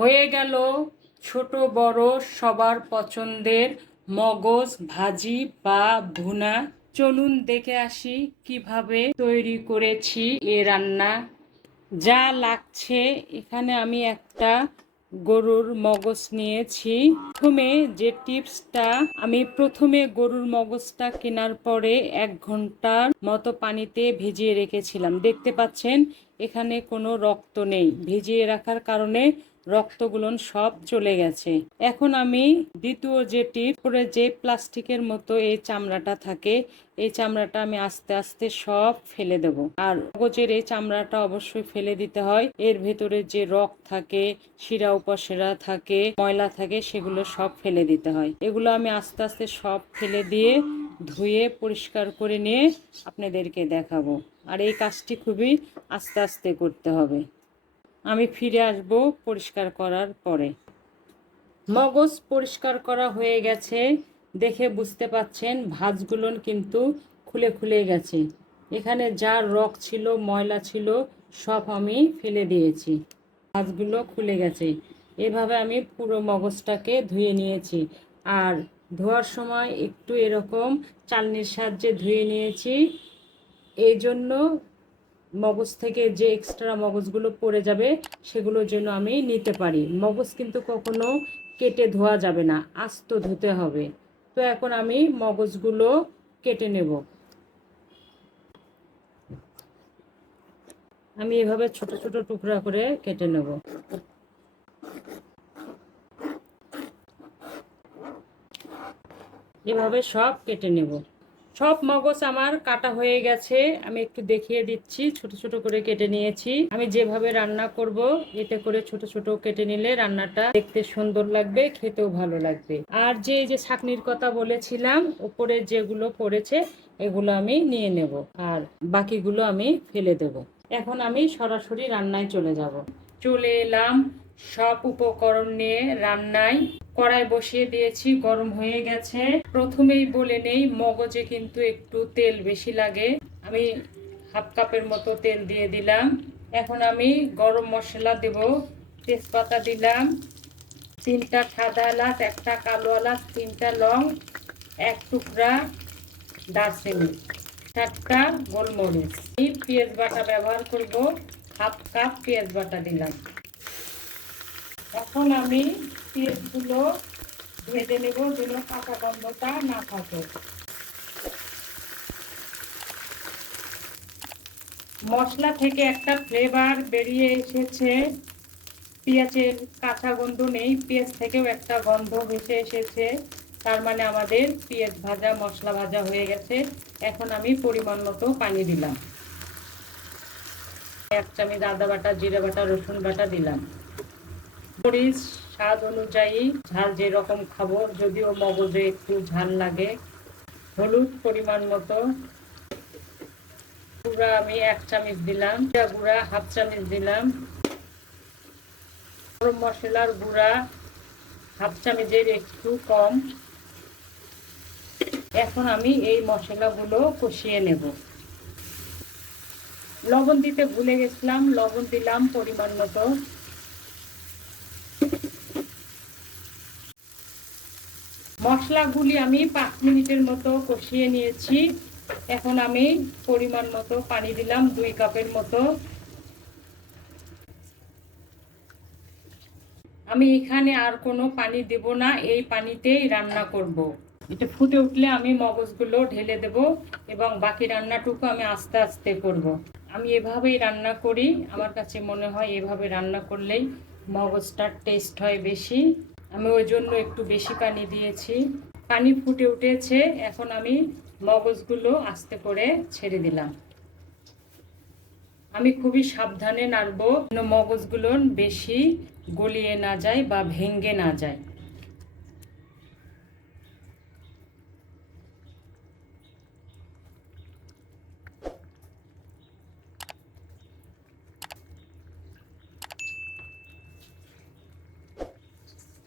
হয়ে গেল ছোট বড় সবার পছন্দের মগজ ভাজি বা ভুনা। চলুন দেখে আসি কিভাবে তৈরি করেছি এ রান্না। যা লাগছে, এখানে আমি একটা গরুর মগজ নিয়েছি। প্রথমে যে টিপসটা, আমি প্রথমে গরুর মগজটা কেনার পরে 1 ঘন্টার মতো পানিতে ভিজিয়ে রেখেছিলাম। দেখতে পাচ্ছেন এখানে কোনো রক্ত নেই। ভিজিয়ে রাখার কারণে রক্তগুলো সব চলে গেছে। এখন আমি দ্বিতীয় যে টিপ করে, যে প্লাস্টিকের মতো এই চামড়াটা থাকে, এই চামড়াটা আমি আস্তে আস্তে সব ফেলে দেব। আর মগজের এই চামড়াটা অবশ্যই ফেলে দিতে হয়। এর ভেতরে যে রক থাকে, শিরা উপশিরা থাকে, ময়লা থাকে, সেগুলো সব ফেলে দিতে হয়। এগুলো আমি আস্তে আস্তে সব ফেলে দিয়ে ধুয়ে পরিষ্কার করে নিয়ে আপনাদেরকে দেখাবো। আর এই কাজটি খুবই আস্তে আস্তে করতে হবে। আমি ফিরে আসব পরিষ্কার করার পরে। মগজ পরিষ্কার করা হয়ে গেছে, দেখে বুঝতে পাচ্ছেন ভাঁজগুলো কিন্তু খুলে খুলে গেছে। এখানে যা রক ছিল, ময়লা ছিল, সব আমি ফেলে দিয়েছি। ভাঁজগুলো খুলে গেছে। এভাবে আমি পুরো মগজটাকে ধুয়ে নিয়েছি। আর ধোয়ার সময় একটু এরকম চালনির সাহায্যে ধুয়ে নিয়েছি। এই জন্য মগজ থেকে যে এক্সট্রা মগজগুলো পড়ে যাবে, সেগুলোর জন্য আমি নিতে পারি। মগজ কিন্তু কখনো কেটে ধোয়া যাবে না, আস্ত ধুতে হবে। তো এখন আমি মগজগুলো কেটে নেব। আমি এভাবে ছোট ছোট টুকরা করে কেটে নেব। এভাবে সব কেটে নেব। সব মগজ আমার কাটা হয়ে গেছে। আমি একটু দেখিয়ে দিচ্ছি। ছোট ছোট করে কেটে নিয়েছি। আমি যেভাবে রান্না করব, এতে করে ছোট ছোট কেটে নিলে রান্নাটা দেখতে সুন্দর লাগবে, খেতেও ভালো লাগবে। আর যে ছাঁকনির কথা বলেছিলাম, উপরে যেগুলো পড়েছে এগুলো আমি নিয়ে নেব, আর বাকিগুলো আমি ফেলে দেব। এখন আমি সরাসরি রান্নায় চলে যাব। চলে এলাম সব উপকরণ নিয়ে রান্নায়। কড়াই বসিয়ে দিয়েছি, গরম হয়ে গেছে। প্রথমেই বলে নেই, মগজে কিন্তু একটু তেল বেশি লাগে। আমি 1/2 কাপের মতো তেল দিয়ে দিলাম। এখন আমি গরম মশলা দেব। তেজপাতা দিলাম, 3টা সাদা এলাচ, 1টা কালো এলাচ, 3টা লং, 1 টুকরা দারচিনি, 4টা গোলমরিচ। এই পেঁয়াজ বাটা ব্যবহার করব, 1/2 কাপ পেঁয়াজ বাটা দিলাম। এখন আমি পেঁয়াজগুলো ভেজে নেব, যেন কাঁচা গন্ধটা না থাকে। মশলা থেকে একটা ফ্লেভার বেরিয়ে এসেছে, পেঁয়াজের কাঁচা গন্ধ নেই, পেঁয়াজ থেকেও একটা গন্ধ ভেসে এসেছে। তার মানে আমাদের পেঁয়াজ ভাজা, মশলা ভাজা হয়ে গেছে। এখন আমি পরিমাণ মতো পানি দিলাম। 1 চামচ আদা বাটা, জিরা বাটা, রসুন বাটা দিলাম। মরিচ স্বাদ অনুযায়ী, ঝাল যেরকম খাবো, যদিও মগজে একটু ঝাল লাগে। হলুদ পরিমাণ মতো। গুঁড়া আমি 1 চামচ দিলাম। গুঁড়া 1/2 চামচ দিলাম। গরম মশলার গুঁড়া 1/2 চামচের একটু কম। এখন আমি এই মশলাগুলো কষিয়ে নেব। লবণ দিতে ভুলে গেছিলাম, লবণ দিলাম পরিমাণ মতো। মশলাগুলি আমি 5 মিনিটের মতো কষিয়ে নিয়েছি। এখন আমি পরিমাণ মতো পানি দিলাম, 2 কাপের মতো। আমি এখানে আর কোনো পানি দেব না, এই পানিতেই রান্না করব। এটা ফুটে উঠলে আমি মগজগুলো ঢেলে দেব, এবং বাকি রান্নাটুকু আমি আস্তে আস্তে করব। আমি এভাবেই রান্না করি। আমার কাছে মনে হয় এভাবে রান্না করলেই মগজটার টেস্ট হয় বেশি। আমি ওই জন্য একটু বেশি পানি দিয়েছি। পানি ফুটে উঠেছে, এখন আমি মগজগুলো আস্তে করে ছেড়ে দিলাম। আমি খুবই সাবধানে নাড়ব, যেন মগজগুলো বেশি গলিয়ে না যায় বা ভেঙে না যায়।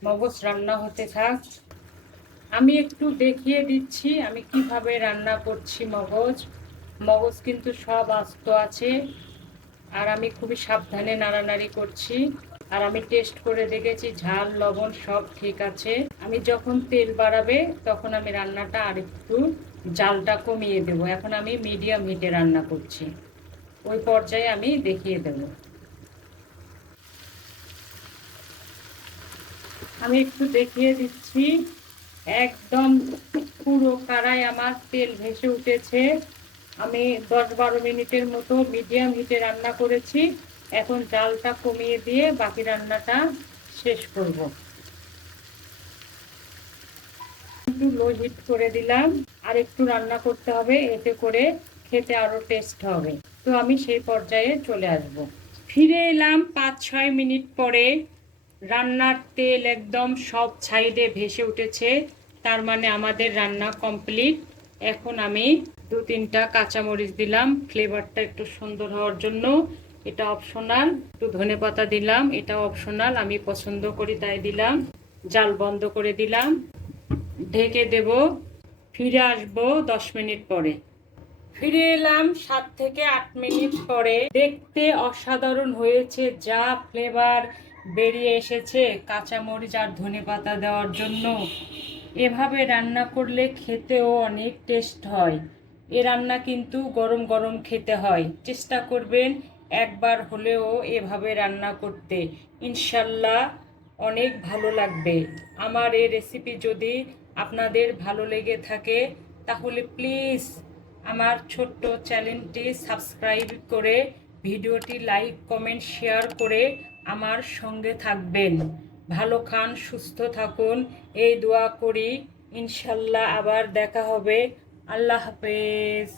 মগজ রান্না হতে থাক। আমি একটু দেখিয়ে দিচ্ছি আমি কিভাবে রান্না করছি। মগজ কিন্তু সব আস্ত আছে, আর আমি খুবই সাবধানে নাড়ানাড়ি করছি। আর আমি টেস্ট করে দেখেছি ঝাল লবণ সব ঠিক আছে। আমি যখন তেল বাড়াবে তখন আমি রান্নাটা আরেকটু জালটা কমিয়ে দেব। এখন আমি মিডিয়াম হিটে রান্না করছি, ওই পর্যায়ে আমি দেখিয়ে দেব। আমি একটু দেখিয়ে দিচ্ছি, একদম পুরো কড়াই আমার তেল ভেসে উঠেছে। আমি 10-12 মিনিটের মতো মিডিয়াম হিটে রান্না করেছি। এখন জালটা কমিয়ে দিয়ে বাকি রান্নাটা শেষ করব। একটু লো হিট করে দিলাম, আর একটু রান্না করতে হবে, এতে করে খেতে আরো টেস্ট হবে। তো আমি সেই পর্যায়ে চলে আসব। ফিরে এলাম 5-6 মিনিট পরে। রান্নার তেল একদম সব সাইডে ভেসে উঠেছে, তার মানে আমাদের রান্না কমপ্লিট। এখন আমি 2-3টা কাঁচামরিচ দিলাম ফ্লেভারটা একটু সুন্দর হওয়ার জন্য, এটা অপশনাল। একটু ধনেপাতা দিলাম, এটা অপশনাল, আমি পছন্দ করি তাই দিলাম। জাল বন্ধ করে দিলাম, ঢেকে দেব। ফিরে আসবো 10 মিনিট পরে। ফিরে এলাম 7 থেকে 8 মিনিট পরে। দেখতে অসাধারণ হয়েছে, যা ফ্লেভার বেরিয়ে এসেছে কাঁচামরিচ আর ধনেপাতা দেওয়ার জন্য। এভাবে রান্না করলে খেতেও অনেক টেস্ট হয়। এ রান্না কিন্তু গরম গরম খেতে হয়। চেষ্টা করবেন একবার হলেও এভাবে রান্না করতে, ইনশাল্লাহ অনেক ভালো লাগবে। আমার এই রেসিপি যদি আপনাদের ভালো লেগে থাকে তাহলে প্লিজ আমার ছোট্ট চ্যানেলটি সাবস্ক্রাইব করে ভিডিওটি লাইক কমেন্ট শেয়ার করে আমার সঙ্গে থাকবেন। ভালো খান, সুস্থ থাকুন, এই দোয়া করি। ইনশাল্লাহ আবার দেখা হবে। আল্লাহ হাফেজ।